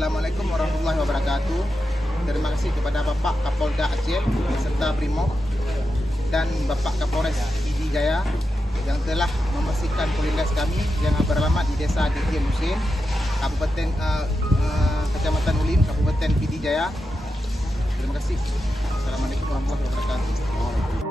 Assalamualaikum warahmatullahi wabarakatuh. Terima kasih kepada Bapak Kapolda Aceh beserta Brimob dan Bapak Kapolres PD Jaya yang telah membersihkan kulindas kami yang beralamat di Desa Dirjen Husin, Kabupaten Kecamatan Ulin, Kabupaten PD Jaya. Terima kasih. Assalamualaikum warahmatullahi wabarakatuh.